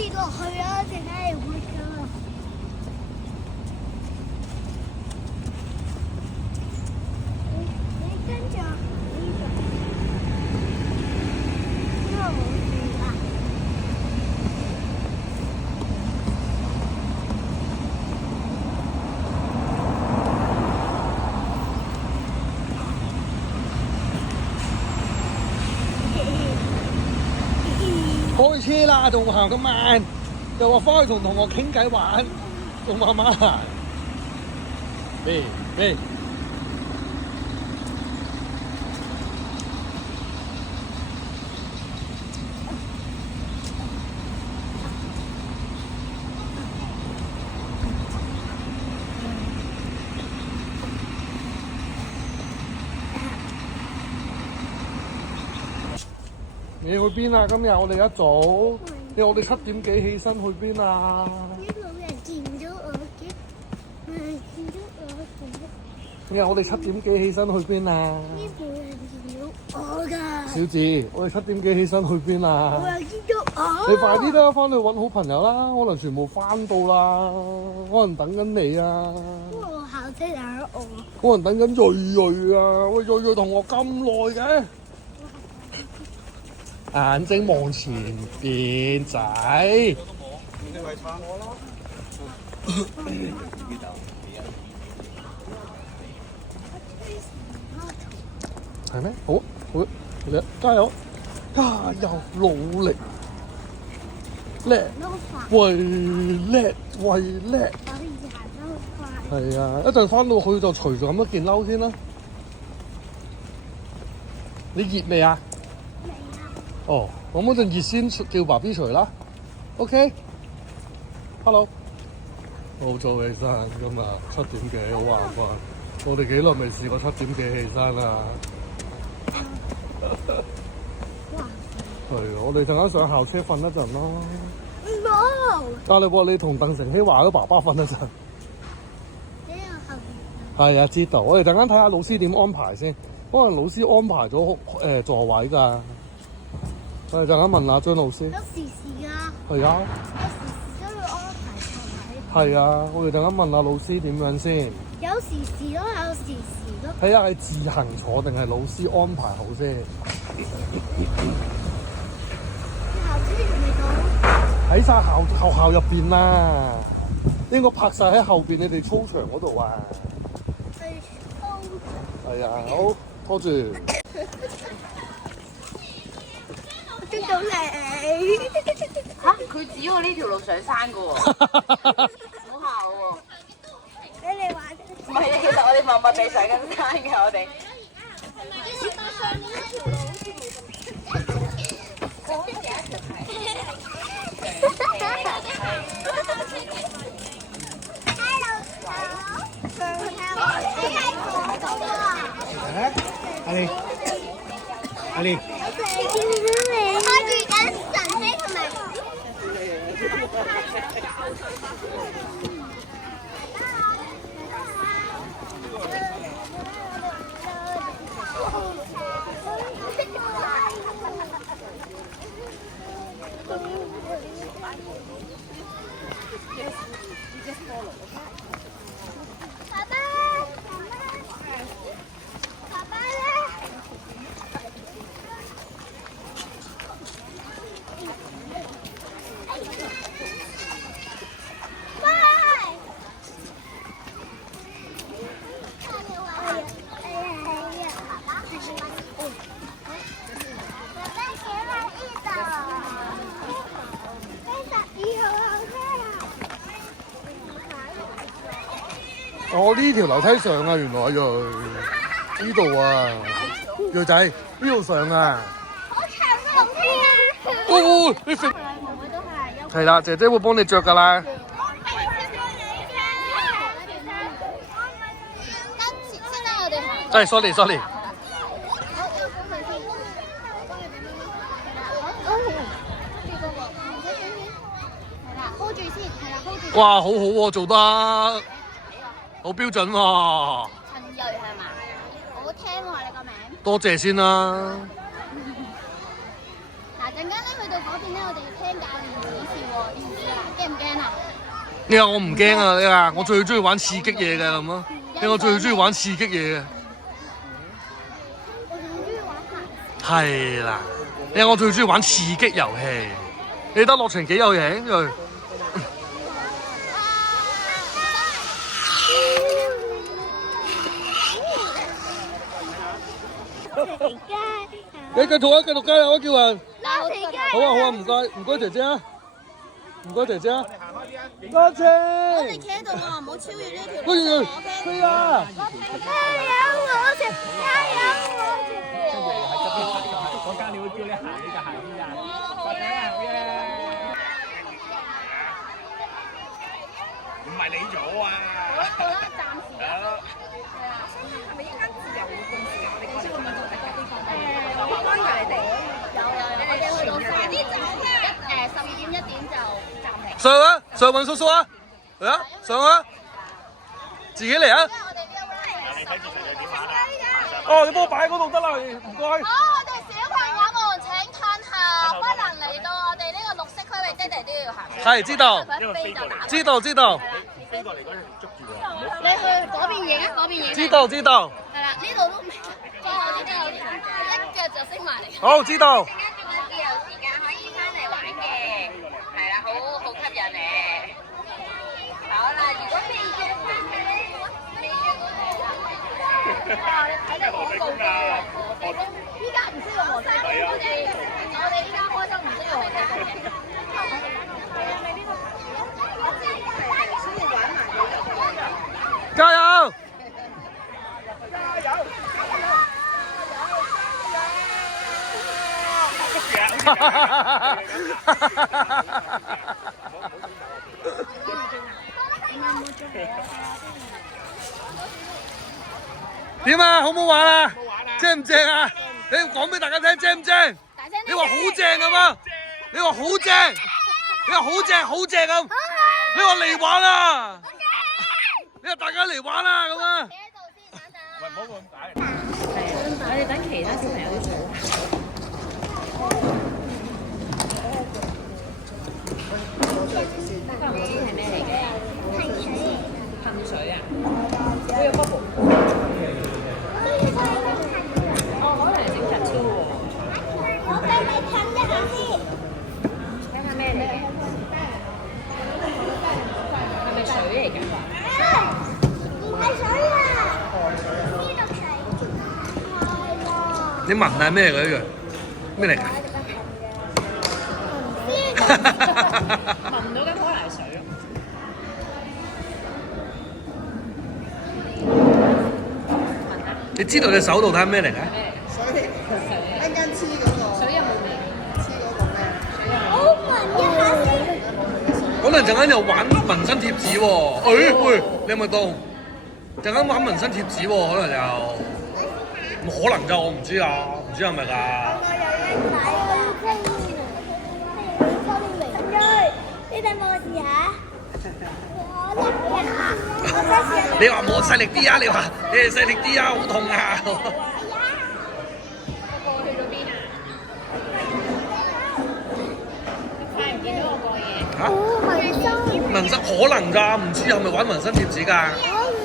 跌落去啊！陣間你會㗎。你跟住呢度，呢個冇事啦。開車啦，仲行咁慢，又話翻去同同學傾偈玩，仲慢慢行。咩？你去邊啊？今日我哋一早，我哋7點幾起身去邊啊？呢個人見到我嘅，見到我嘅。今日我哋7點幾起身去邊啊？呢個人見到我㗎。小智，我哋7點幾起身去邊啊？我又見到我。你快啲啦，翻去揾好朋友啦，可能全部翻到啦，可能等緊你啊。我校車等我。可能等緊瑞瑞啊！喂，瑞瑞同學咁耐嘅，眼睛望前邊仔。係咩？好，叻，加油，努力，叻，為叻。可以行得好快。係啊，一陣翻到去就除咗咁一件褸先啦。你熱未啊？未啊。哦，咁嗰陣熱先叫爸 B 除啦。OK。Hello。好早起身，今日7點幾，好眼瞓。我哋幾耐未試過7點幾起身啊？係啊，我哋陣間上校車瞓一陣咯。冇。但係喎，你同鄧成希話咗爸爸瞓一陣。喺我後面。係啊，知道。我哋陣間睇下老師點安排先，可能老師安排咗座位㗎。我哋陣間問下張老師。有時㗎。係啊。有時都要安排座位。係啊，我哋陣間問下老師點樣先。有時咯，有時咯。睇下係自行坐定係老師安排好先。校車仲未到。喺晒學校入邊啦，應該拍晒喺後邊你哋操場嗰度啊。係啊，好拖住。我捉到你。嚇！佢指我呢條路上山㗎喎，好校喎。你嚟玩。唔係啊，其實我哋默默地上緊山嘅，我哋。阿麗，我開住緊神飛同埋。爸爸，爸爸咧？我呢條樓梯上啊，原來阿鋭呢度啊，鋭仔呢度上啊。好長嘅樓梯啊！哦，你食係啦，姐姐會幫你着㗎啦。sorry。哇，好好喎，做得好標準喎。陳鋭係嘛？好聽喎你個名。多謝先啦。嗱陣間咧去到嗰邊咧，我哋要聽教練指示喎，知唔知啊？驚唔驚啊？你話我唔驚啊！你話我最中意玩刺激嘢嘅咁咯。你話我最中意玩刺激嘢嘅。我仲中意玩爬。係啦，你話我最中意玩刺激遊戲。你得樂情幾有型佢。你繼續啊，繼續加油啊，叫人。好啊好啊，唔該姐姐啊，唔該姐姐啊。多謝。我哋企喺度啊，唔好超越呢條路線。飛啊！加油我哋，加油我哋。嗰間你會叫你行，你就行邊啊？快啲啊！好嘢！唔係你做啊！好啦，暫時。係咯。係咪依間自由活動時間？我哋過嚟做乜做得㗎？我幫住你哋。有，我哋去到12點1點就暫停。上啊，上揾叔叔啊，嚟啊，上啊，自己嚟啊。你睇住佢哋點玩啊？哦，你幫我擺喺嗰度得啦，唔該。好，我哋小朋友們請褪後，不能嚟到我哋呢個綠色區域，爹哋都要行。係知道，知道。飛過嚟嗰陣捉住喎。你去嗰邊影啊，嗰邊影。知道。係啦，呢度都未，最後呢度一腳就升埋嚟。好，知道。自由時間可以翻嚟玩嘅，係啦，好吸引咧。好啦，如果未約翻嘅咧，哇！你睇得廣告多啊！依家唔需要河西公，我哋依家開心唔需要河西公嘅。加油！點啊？好唔好玩啊？正唔正啊？你要講俾大家聽，正唔正？你話好正咁啊？你話好正？你話好正咁？你話嚟玩啊？你話大家嚟玩啊咁啊？喂，唔好咁解。我哋等其他小朋友啲數。係咩嚟嘅？噴水啊！會有 bubble。哦，可能係整日超喎。我俾你噴一下先。睇下咩嚟嘅？係咪水嚟㗎？唔係水啊！呢度水。你聞下咩嚟嘅呢樣？咩嚟㗎？聞到嘅可能係水咯。你知道你手度睇下咩嚟㗎？水有冇味？好聞一下先。可能陣間又玩紋身貼紙喎。喂，你有冇到？陣間玩紋身貼紙喎，可能又冇可能㗎，我唔知啊，唔知係咪㗎？你等我試下。你話冇細力啲啊？你話你哋細力啲啊？好痛啊！個去咗邊啊？快唔見到我個嘢。嚇？紋身可能㗎，唔知係咪玩紋身貼紙㗎？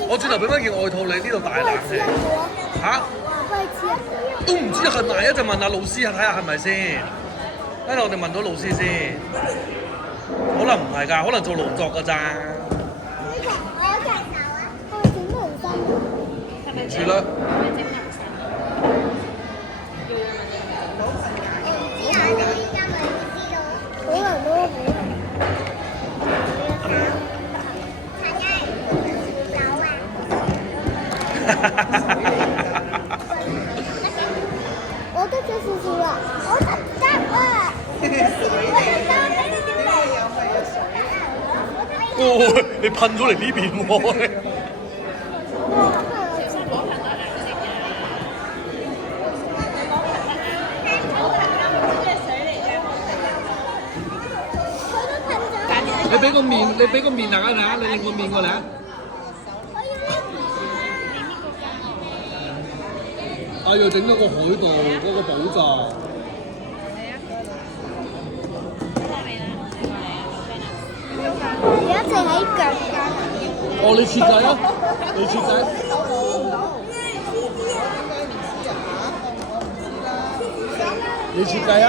我轉頭俾翻件外套你，呢度大冷氣。嚇？都唔知係咪，一陣問下老師睇下係咪先。跟住我哋問到老師先，可能唔係㗎，可能做勞作㗎咋。唔知啦。我得咗少少啦，我得啊！哦，你噴咗嚟呢邊喎！你俾個面大家睇下，你拎個面過嚟啊！啊！又整咗個海盜嗰個寶藏。哦，你設計啊？你設計？你設計啊？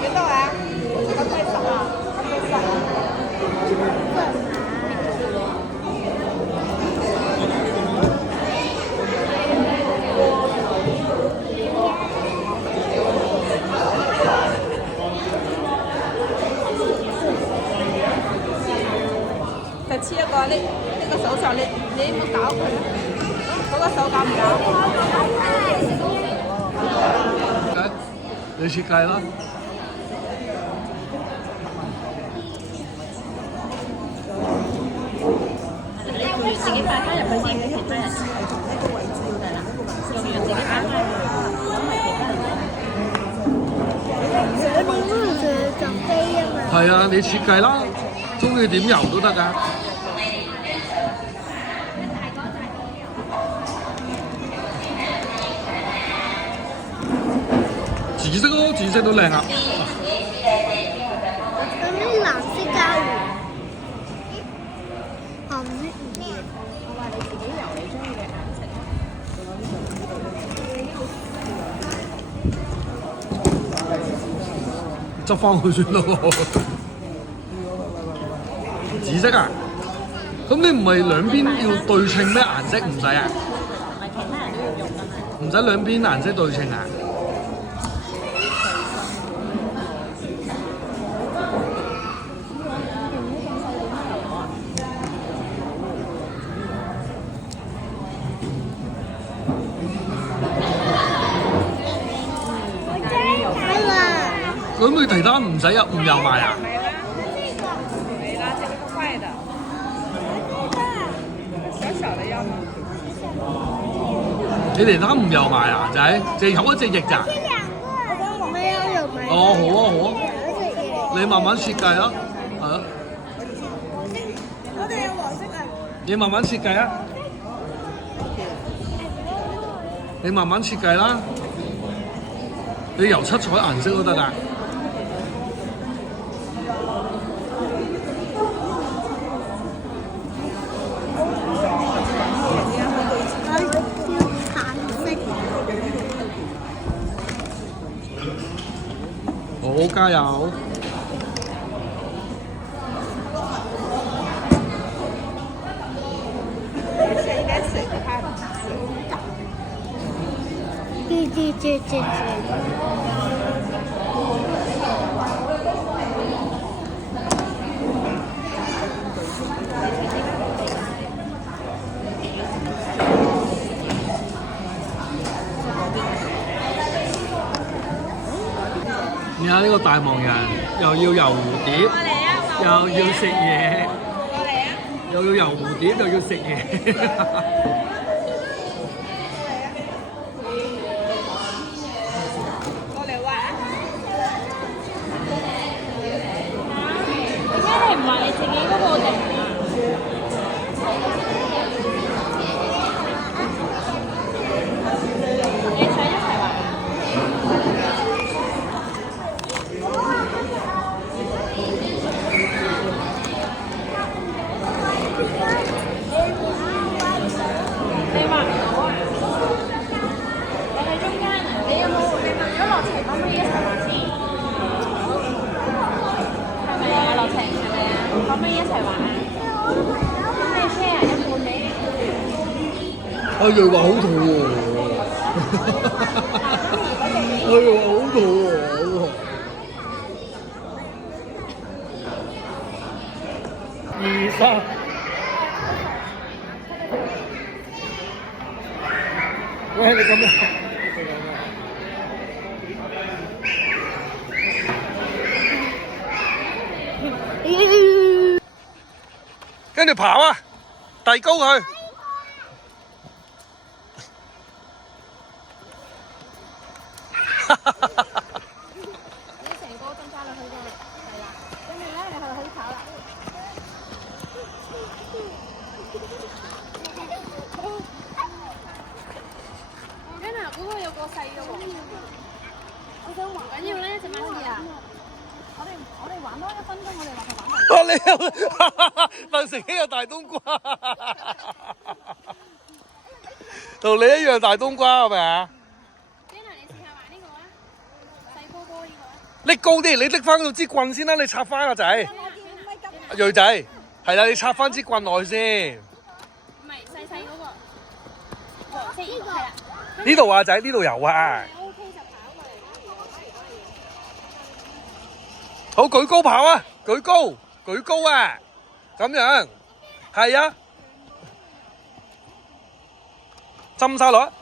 幾多啊？咁係10啊？就黐一個呢個手上，你冇搞佢啊？嗰個手搞唔搞？你設計啦。你用完自己擺翻入去先，俾其他人喺個位置就得啦。用完自己擺翻入去，咁咪其他人就飛啊嘛。係啊，你設計啦，中意點游都得㗎。紫色咯，紫色都靚啊！咁啲藍色膠糊，紅色唔要。我話你自己由你中意嘅顏色。執翻佢算咯。紫色啊？咁你唔係兩邊要對稱咩顏色？唔使啊？唔係其他人都要用㗎嘛？唔使兩邊顏色對稱啊？咁你其他唔使入唔油賣啊？没啦，这个是坏的。小小的要吗？你其他唔油賣啊，仔？淨有一隻翼咋？没有没有。哦，好啊好啊，你慢慢設計啦，係啊。我哋有黃色啊。你慢慢設計啊！你慢慢設計啦，你油七彩顏色都得㗎。好，加油！应该水的它对。你睇呢個大忙人，又要游蝴蝶，又要食嘢，又要游蝴蝶，又要食嘢。過嚟玩。點解你唔話你自己嗰個定啊？你想一齊玩？你畫唔到啊？你喺中間啊？你有冇你問咗樂晴可唔可以一齊畫先？係咪啊？樂晴係咪啊？可唔可以一齊畫啊？咁你 share 一半俾。阿瑞話好肚餓。阿瑞話好肚餓喎。2、3。喂，你咁樣，跟住跑啊，遞高佢。你成個咁揸落去嘅，係啦。跟住咧，你可以跑啦。嗰個有個細嘅喎。緊要咧，隻貓啊！我哋玩多1分鐘，我哋話佢玩。啊！你又鄧成希有大冬瓜，同你一樣大冬瓜係咪啊？你試下玩呢個啊，細波波呢個啊。拎高啲，你拎翻嗰支棍先啦，你插翻個仔。鋭仔，係啦，你插翻支棍落去先。唔係細嗰個，黃色呢個係啦。呢度啊仔，呢度有啊。OK 就跑過嚟。好，舉高跑啊！舉高啊！咁樣，係啊，浸晒落。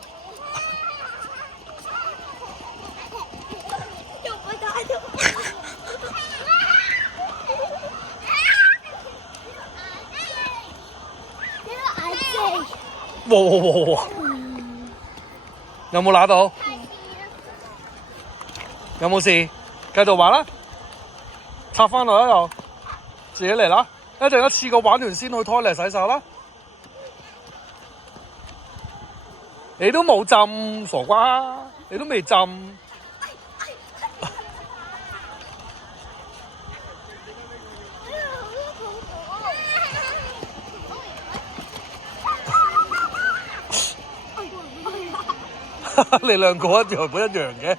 哇！有冇拿到？有冇事？繼續玩啦，插翻落啦又，自己嚟啦！一陣一次過玩完先去toilet洗手啦。你都冇浸，傻瓜！你都未浸。你兩個一樣本一樣嘅。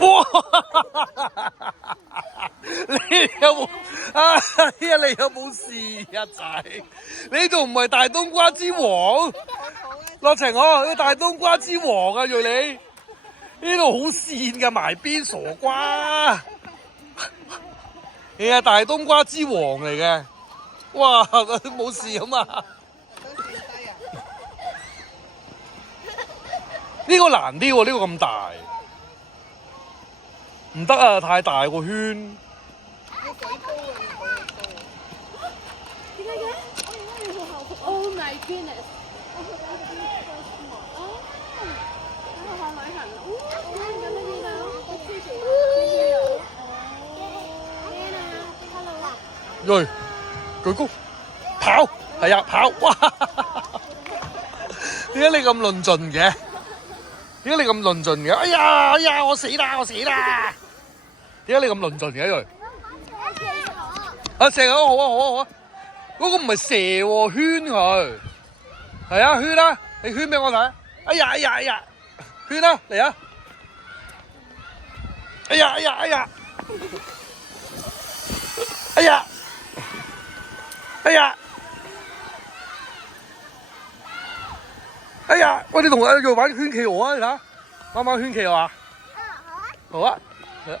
哇！你有冇啊？你有冇事啊仔？你仲唔係大冬瓜之王？樂晴我呢大冬瓜之王啊，瑞你呢度好跣㗎埋邊傻瓜！你係大冬瓜之王嚟嘅，哇！冇事啊嘛？呢個難啲喎，呢個咁大。唔得啊！太大個圈。要幾高啊？點解嘅？我而家要做後續。Oh my goodness！ 我學旅行。咁呢邊啊？銳，舉高，跑，係啊，跑！哇！點解你咁論盡嘅？點解你咁論盡嘅？哎呀！我死啦！點解你咁論盡嘅？啊，射好啊！嗰個唔係射喎，圈佢。係啊，圈啦，你圈俾我睇。哎呀！圈啦，嚟啊！哎呀！我哋同阿玉玩圈企鵝啊，你睇下，玩唔玩圈企鵝啊？好啊。嚟啊！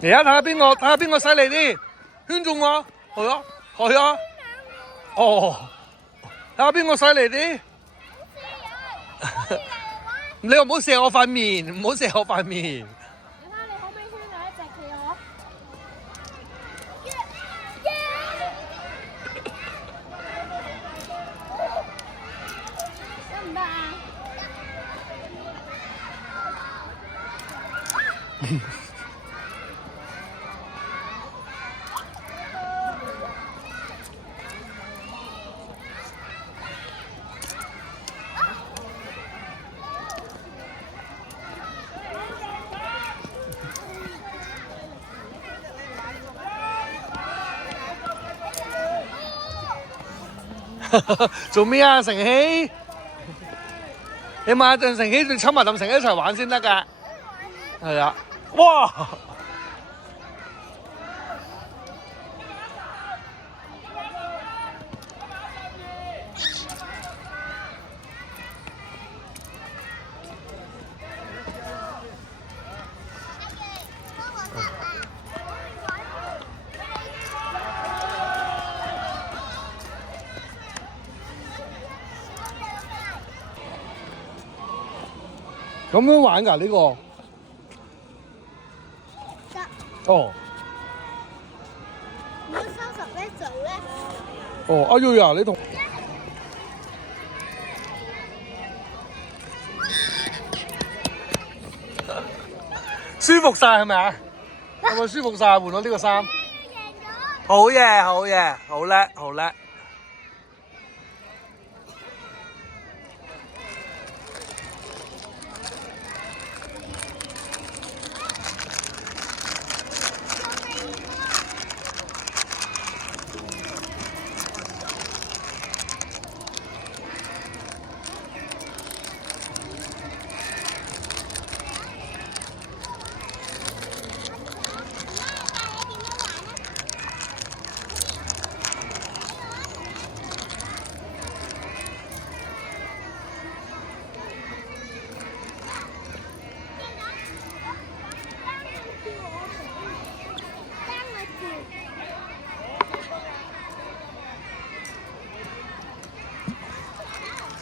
睇下邊個犀利啲，圈中我，係啊。哦，睇下邊個犀利啲。你又唔好射我塊面，唔好射我塊面。你睇下你可唔可以圈到一隻企鵝？得唔得啊？做咩啊？成希，你問下鄧成希，你抽埋鄧成希一齊玩先得㗎。係啊，哇！咁樣玩㗎呢個？哦。如果收拾呢組咧？哦，阿 U 啊，你同舒服晒係咪啊？係咪舒服晒？換咗呢個衫。好嘢，好嘢，好叻，好叻。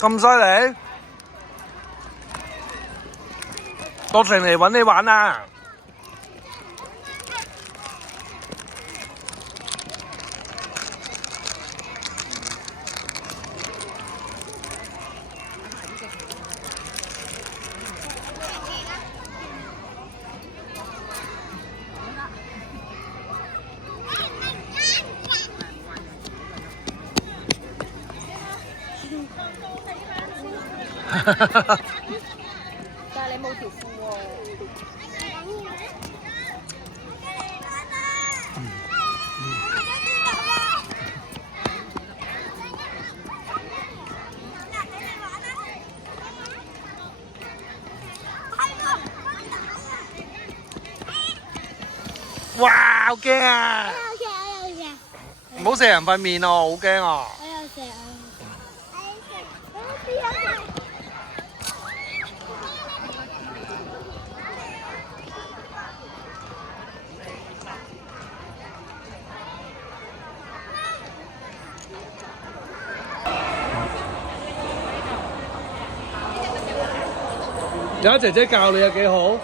咁犀利？國成嚟揾你玩啊！但係你冇條褲喎。哇！好驚啊！我有嘅。唔好射人塊面啊！好驚啊！我有射啊！有姐姐教你啊，幾好。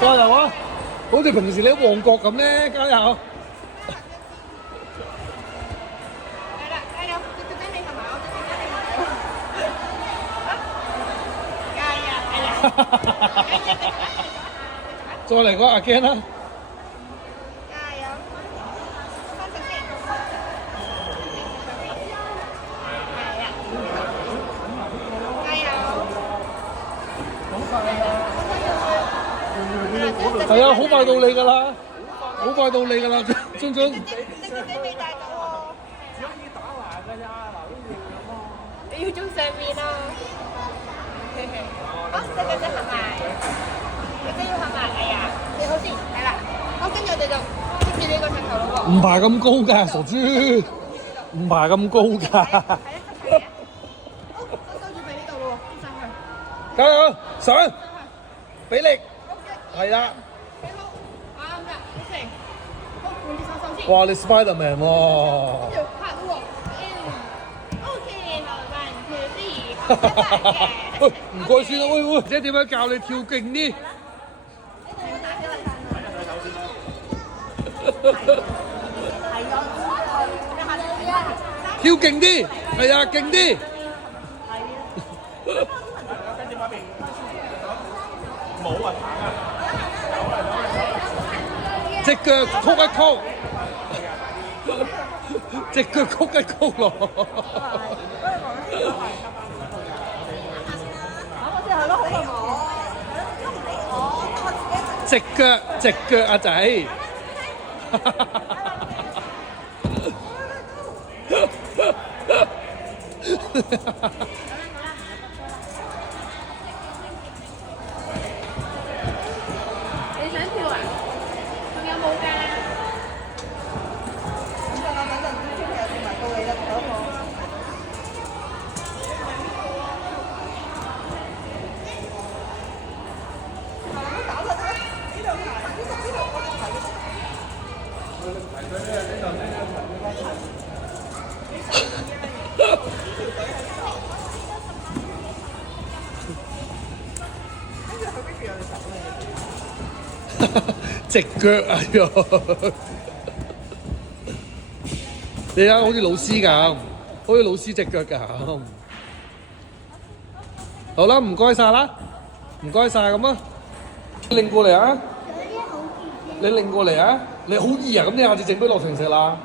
加油啊！好似平時你喺旺角咁咧，加油！再嚟個阿 Ken 啦！加油！翻實先。係啊！加油！係啊，好快到你㗎啦，好快到你㗎啦，津津。你未帶到喎。只可以打橫㗎咋，嗱，你要中上面啊！好，隻腳仔合埋，隻腳要合埋，係啊，你好先，係啦。好，跟住我哋就捉住呢個石頭咯喎。唔爬咁高㗎，傻豬，唔爬咁高㗎。係啊，係啊。好，收住喺呢度咯喎，上去。加油，上，俾力，係啦。幾好，啱㗎，好成。好，換隻手先。哇！你 Spiderman 喎。跟住拍喎。OK，好，1、2、3，好，喂，唔該先啦，喂，姐點樣教你跳勁啲？跳勁啲，係啊，勁啲。冇啊，隻腳曲一曲，隻腳曲一曲咯。直腳阿仔。你想跳啊？仲有冇㗎？咁就等陣先有跳埋到你啦，嗰個。隻腳啊！你睇下好似老師咁，好似老師隻腳咁。好啦，唔該晒啦，唔該晒咁啊！你擰過嚟啊！你擰過嚟啊！你好易啊！咁你下次整俾樂晴食啦，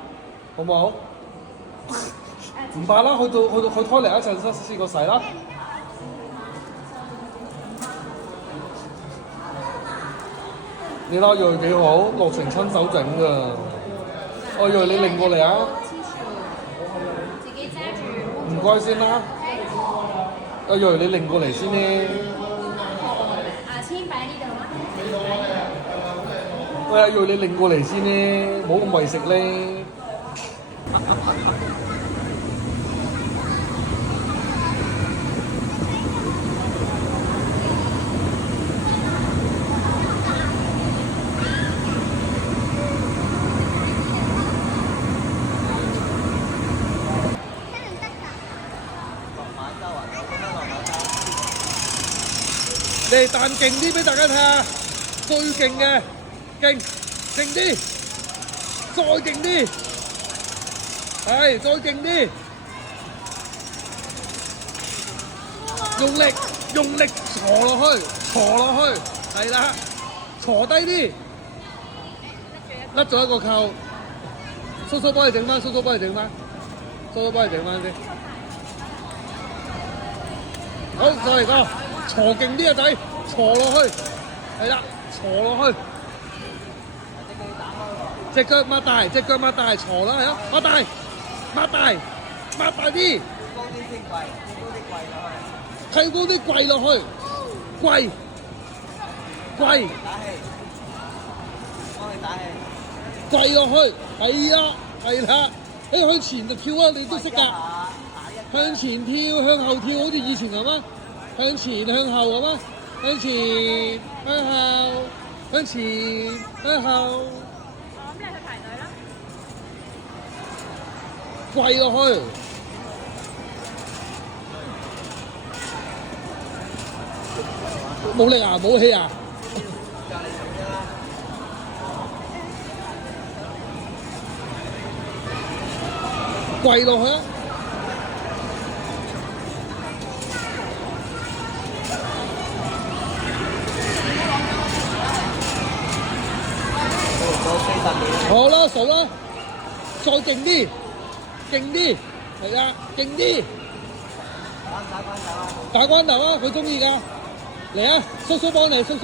好唔好？唔怕啦，去開嚟一陣試過洗啦。你睇下藥幾好，樂晴親手整㗎。我以為你擰過嚟啊！自己揸住。唔該先啦。我以為你擰過嚟先呢。籤擺呢度嗎？我以為你擰過嚟先呢，冇咁為食咧。你哋彈勁啲俾大家睇下，最勁嘅，勁啲，再勁啲，係再勁啲，用力坐落去，係啦，坐低啲，甩咗一個扣，叔叔幫你整翻先。好，再嚟個。坐勁啲啊仔，坐落去，係啦，坐落去，隻腳擘大，坐啦，係啊，擘大啲，提高啲跪落去，跪，跪落去，係啦，你向前就跳啊，你都識㗎，向前跳，向後跳，好似以前咁啊。向前向後好嗎？向前向後，向前向後。咁你去排隊啦。跪落去。冇力啊！冇氣啊！跪落去啊！好啦，數啦，再勁啲，係啊，勁啲，打關頭啊，佢中意㗎，嚟啊，叔叔幫你，2、3，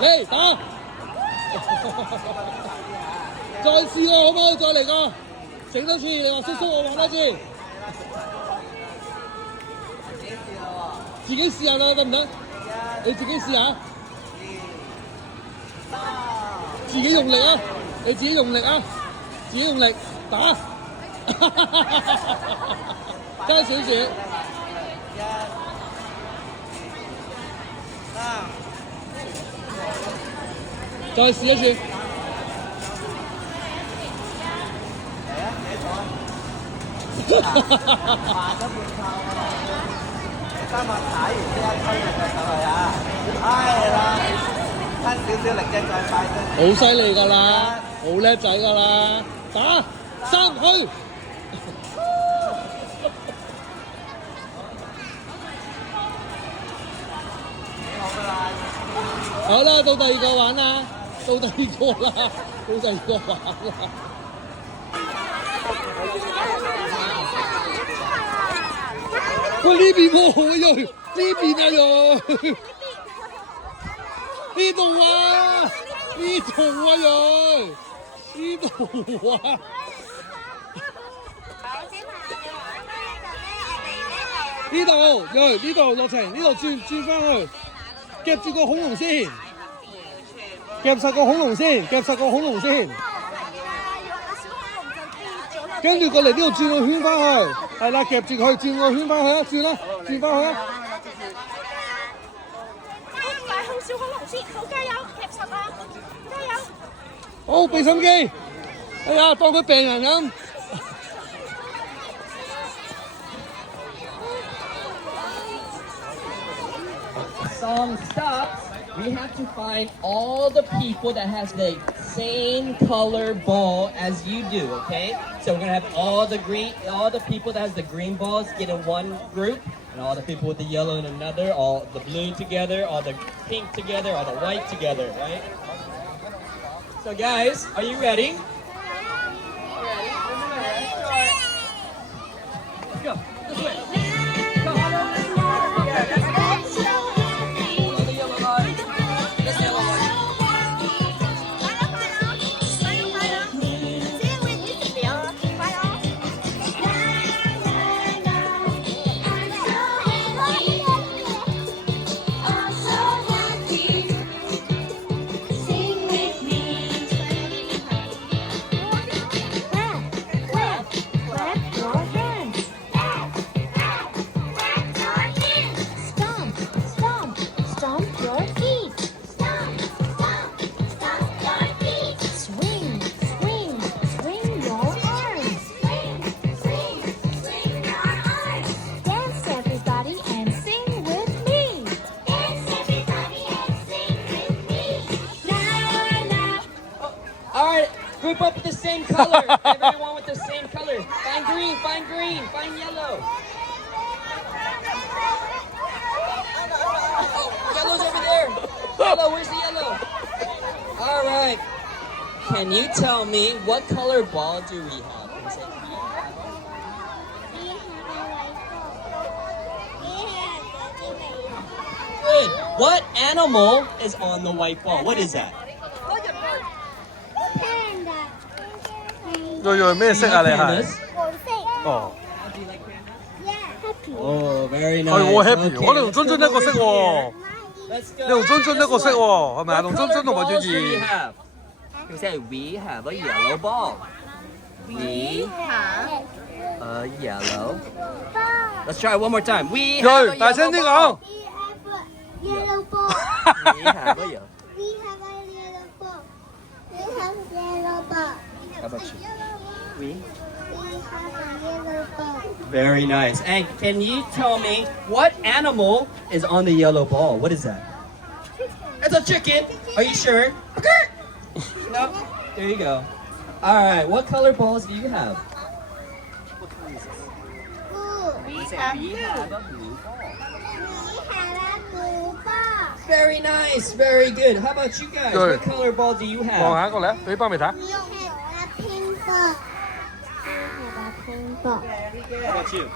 嚟打，再試過好唔好？再嚟個，整多次，你話叔叔我玩多次，自己試下啦，得唔得？你自己試下。自己用力啊！你自己用力打，加少少，再試一次。今日踩完呢一區就上嚟啊！係啦。慳少少力啫，再快啲。好犀利㗎啦，好叻仔㗎啦，打3去。好啦，到第二個玩啦，喂，呢邊喎，呢邊啊又。呢度啊，呢度啊，呢度，樂晴，呢度轉翻去，夾住個恐龍先，夾實個恐龍先，跟住過嚟呢度轉個圈翻去，係啦，夾住佢轉個圈翻去啊，轉翻去啊。小恐龍先，好加油，夾實啊，加油！好，俾心機，哎呀，當佢病人咁。song stops, we have to find all the people that has the same color ball as you do, okay? So we're gonna have all the people that has the green balls get in one group, and all the people with the yellow in another, all the blue together, all the pink together, all the white together, right? So guys, are you ready? Let's go. This way. Come on. On the yellow line. This yellow line. Group up with the same color. Everyone with the same color. Find green, find yellow. Oh, yellow's over there. Yellow, where's the yellow? All right. Can you tell me what color ball do we have? Good. What animal is on the white ball? What is that? 瑞咩色啊？你係？哦。Oh, very nice. 係喎 ，happy。我哋同津津一個色喎。你同津津一個色喎，係咪啊？同津津同埋月兒。You say we have a yellow ball. We have a yellow. Let's try it one more time. We have a 大聲啲講。 Yellow ball. We have a yellow. We have a yellow ball. We have yellow ball. How about you? We We have a yellow ball. Very nice. And can you tell me what animal is on the yellow ball? What is that? It's a chicken. Are you sure? No. There you go. All right. What color balls do you have? Blue. We have a blue ball. We have a blue ball. Very nice. Very good. How about you guys? Good. What color ball do you 望 have? 下一個嚟，俾包未睇。 We have a pink ball. We have a pink ball. How about you?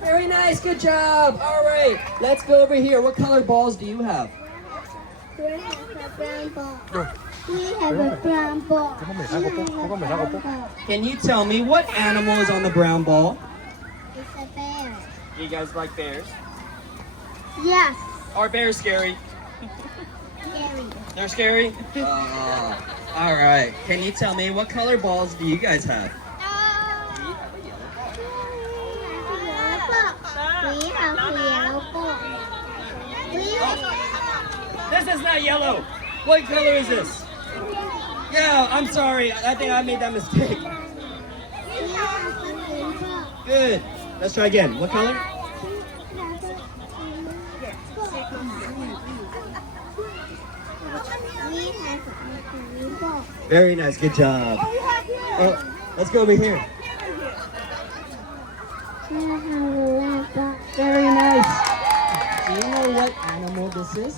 Very nice. Good job. All right. Let's go over here. What color balls do you have? We have a brown ball. 對， We have a brown ball. 嗰個未睇過波，嗰個未睇過波。 Can you tell me what animal is on the brown ball? It's a bear. You guys like bears? Yes. Are bears scary? Scary. They're scary? All right. Can you tell me what color balls do you guys have? We have a yellow ball. This is not yellow. What color is this? Yeah, I'm sorry. I think I made that mistake. We have a green ball. Good. Let's try again. What color? We have a green ball. Very nice. Good job. Oh, let's go over here. We have a red ball. Very nice. Do you know what animal this is?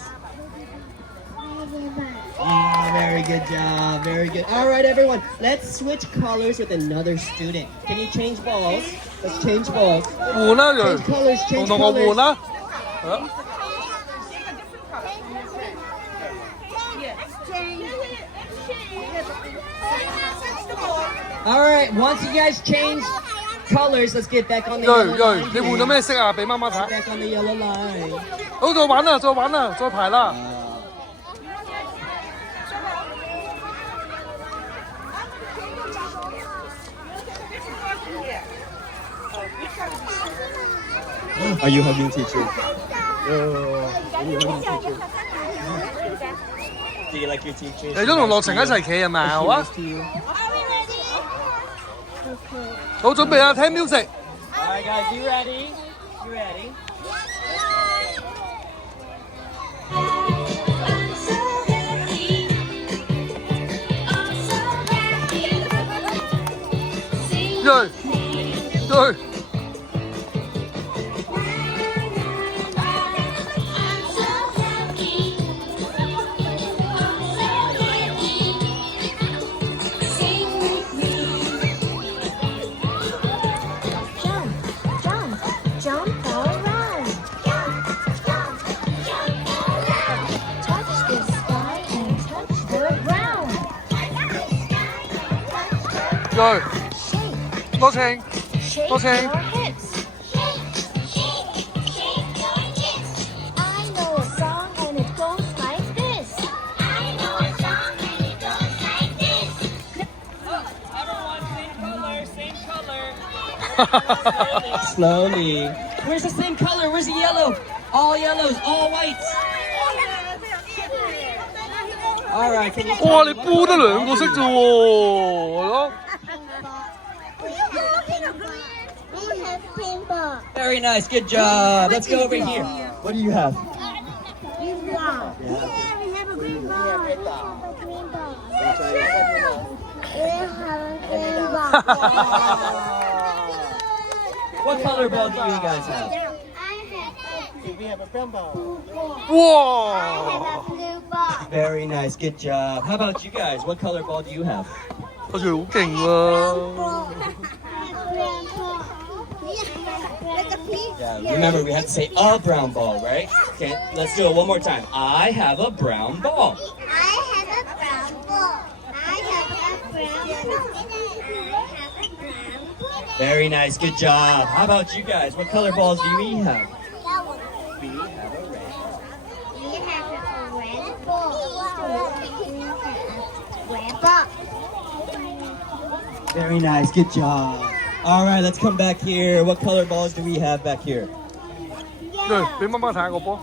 Oh, very good job. Very good. All right, everyone. Let's switch colors with another student. Can you change balls? Let's change balls. 換啦，瑞， Change colors. 同 Change 同我換 colors. 啦。 All right. Once you guys change colors, let's get back on the 瑞 yellow 瑞， line. 你換咗咩色啊？俾媽媽睇。 Back on the yellow line. 好，再玩啦，再玩啦，再排啦。 Are you hugging teacher? Do you like your teacher? 你都同樂晴一齊企係咪？好啊，好準備啊，聽 music。 All right, guys, you ready? You ready? Rồi, rồi. Jump around. Touch the sky and touch the ground. Rồi, Shake, Tô Thành. shake Okay. your hips. I know a song and it goes like this. Everyone, same color. Slowly. Where's the same color? Where's the yellow? All yellows, all whites. All right, can you tell 哇！ me 你 what 煲得 color 兩個 ball 色 do 啫 you 喎，係咯。 We have paintball. have? Very nice, good job. Let's go over here. What do you have? Green ball. Yeah, we have a green ball. We have a green ball. We have a green ball. What color ball do you guys have? We have a blue ball. 哇！ Blue ball. Very nice, good job. How about you guys? What color ball do you have? 我仲好勁喎。 Yeah, remember we have to say a brown ball, right? Okay, let's do it one more time. I have a brown ball. I have a brown ball. I have a brown ball. Very nice, good job. How about you guys? What color balls do we have? We have a red. We have a red ball. Red ball. Very nice, good job. All right, let's come back here. What color balls do we have back here? 嚟，俾媽媽睇下個波。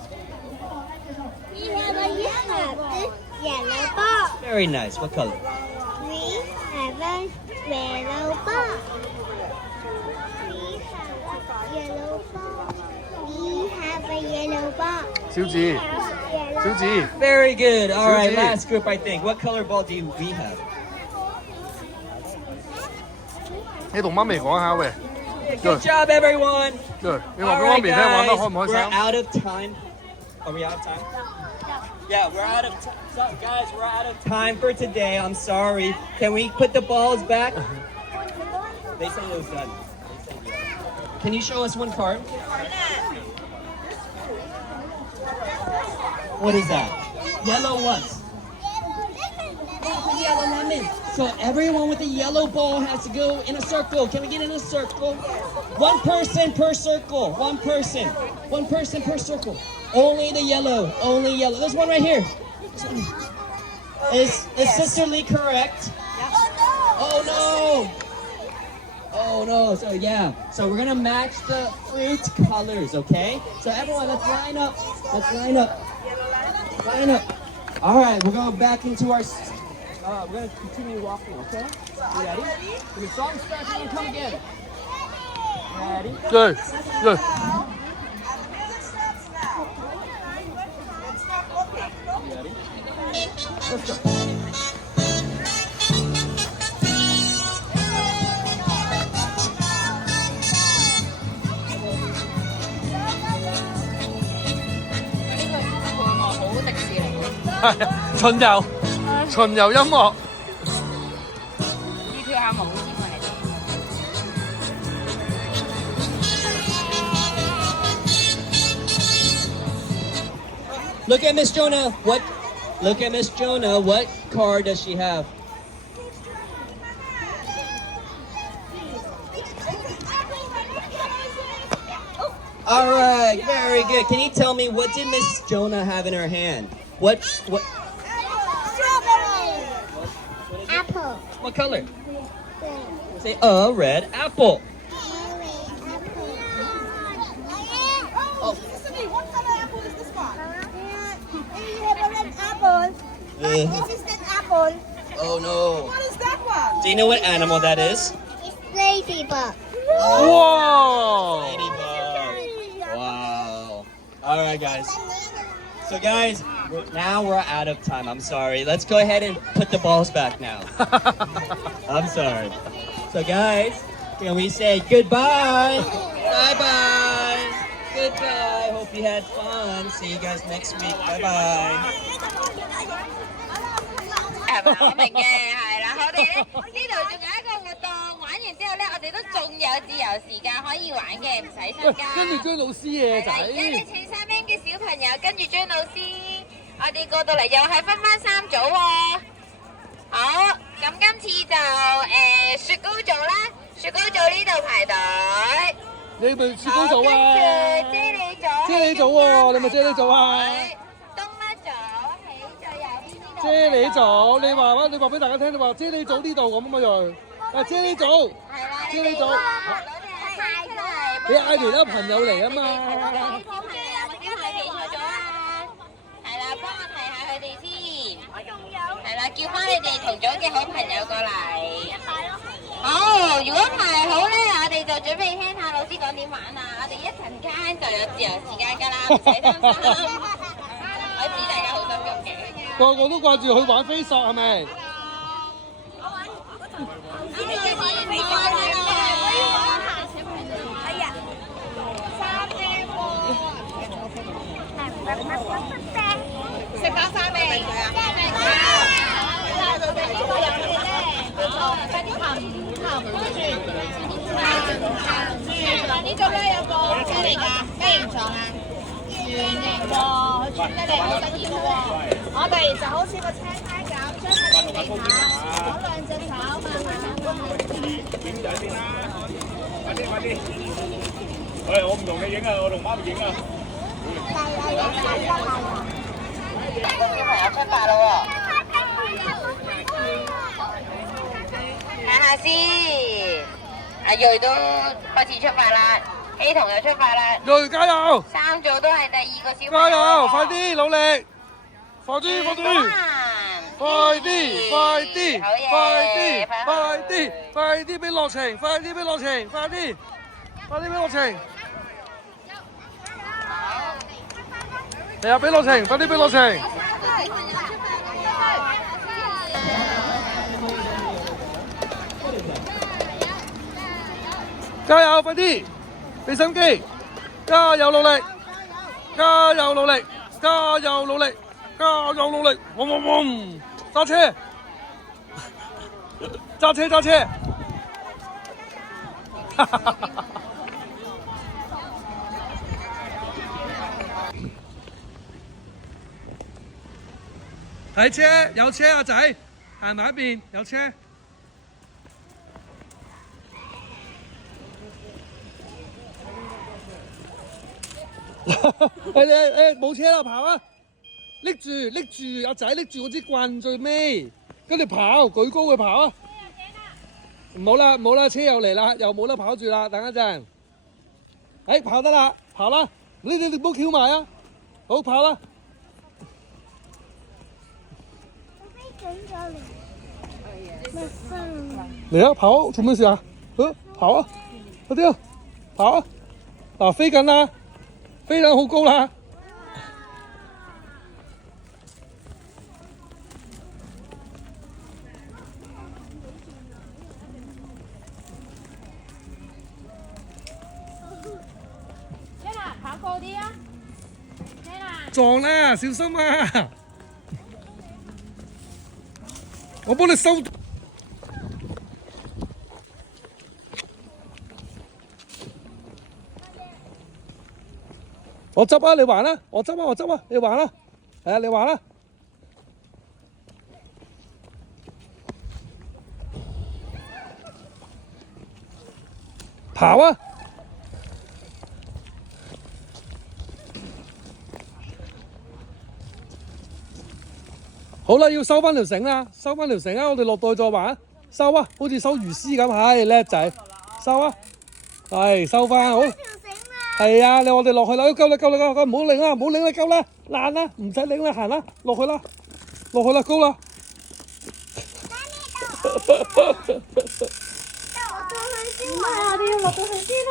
We have a yellow ball. Very nice. What color? We have a yellow ball. We have a yellow ball. 小子，小子， Very good. All right, Susie. last group, I think. What color ball do we have? 你同媽咪講下喂。 Good job, everyone. 嚟，你話 All 俾媽 right, 咪聽玩得 guys. 開唔開 We're 心？ out of time. Are we out of time? Yeah, we're out of time. So, guys, we're out of time for today. I'm sorry. Can we put the balls back? They said it was done. Can you show us one card? What is that? Yellow what? Yellow lemon. So everyone with a yellow ball has to go in a circle. Can we get in a circle? One person per circle. One person. One person per circle. Only the yellow. Only yellow. There's one right here. Is Sister Lee correct? Oh no. Oh no. So yeah. So we're gonna match the fruit colors, okay? So everyone, let's line up. Let's line up. Line up. All right, we're going back into our. We're gonna continue walking, okay? You ready? When the song starts, we're gonna come again. Ready? 嚟嚟。 You ready? Let's go. Xuân遊，巡遊音樂。要跳下舞先喎，你哋。Look at Miss Jonah. What? Look at Miss Jonah. What card does she have? All right, very good. Can you tell me what did Miss Jonah have in her hand? What? Strawberry. Apple. What color? Say a red apple. Oh. What color apple is this one? You have a red apple. This is that apple. Oh no. What is that one? Do you know what animal that is? It's ladybug. 哇！ Wow. All right, guys. So, guys, now we're out of time. I'm sorry. Let's go ahead and put the balls back now. I'm sorry. So, guys, can we say goodbye? Bye-bye. Goodbye. Hope you had fun. See you guys next week. Bye-bye. 係咪？我明嘅，係啦。我哋咧呢度仲有一個活動，玩完之後咧，我哋都仲有自由時間可以玩嘅，唔使出街。跟住張老師嘅仔。而家你請3名嘅小朋友跟住張老師，我哋過到嚟又係分翻3組喎。好，咁今次就雪糕組啦，雪糕組呢度排隊。你咪雪糕組啊！跟住啫喱組。啫喱組喎，你咪啫喱組啊！冬甩組喺最右邊呢度。啫喱組，你話俾大家聽，你話啫喱組呢度咁啊樣。啊，啫喱組，啫喱組，你嗌其他朋友嚟啊嘛。係啦，幫我提下佢哋先。係啦，叫翻你哋同組嘅好朋友過嚟。好，如果排好咧，我哋就準備聽下老師講點玩啦。我哋一陣間就有自由時間㗎啦，唔使擔心。我知大家好心急嘅。個個都掛住去玩飛索係咪？食飽晒未？呢個咧有個咩嚟㗎？咩形狀啊？圓形喎，佢穿得嚟好得意喎。我哋就好似個車胎咁，將佢哋地下攞2隻手慢慢。影仔先啦，快啲快啲！喂，我唔同你影啊，我同媽咪影啊。小朋友出發咯喎！睇下先，阿瑞都開始出發啦 ，A 同又出發啦，瑞加油3組都係第2個小朋加友。油，快啲努力，快啲快啲，快啲快啲快啲快啲快啲俾落程，快啲俾落程，快啲快啲俾落程。係啊，俾落程，快啲俾落程。加油，快啲，俾心機，加油努力，加油努力，加油努力，加油努力，嗡嗡嗡，揸車，揸車揸車，哈哈哈哈。睇車，有車啊仔，行埋一邊，有車。誒冇車啦，跑啊！拎住阿仔拎住嗰支棍最尾，跟住跑，舉高佢跑啊！唔好啦唔好啦，車又嚟啦，又冇得跑住啦，等一陣。誒跑得啦，跑啦！你唔好翹埋啊！好跑啦！嚟啊！跑，做咩事啊？跑啊！快啲啊！跑啊！嗱，飛緊啦，飛得好高啦！跑高啲啊！撞啦，小心啊！我幫你收。我執啊，你還啦！我執啊，我執啊，你還啦！係啊，你還啦！跑啊！好啦，要收翻條繩啦，收翻條繩啊！我哋落袋再玩，收啊，好似收魚絲咁，係叻仔，收啊，係收翻好。係啊，我哋落去啦，夠啦夠啦夠啦，唔好擰啦唔好擰啦，夠啦，爛啦，唔使擰啦，行啦，落去啦，落去啦，高啦。我都去唔係啊，你要落到去先啊。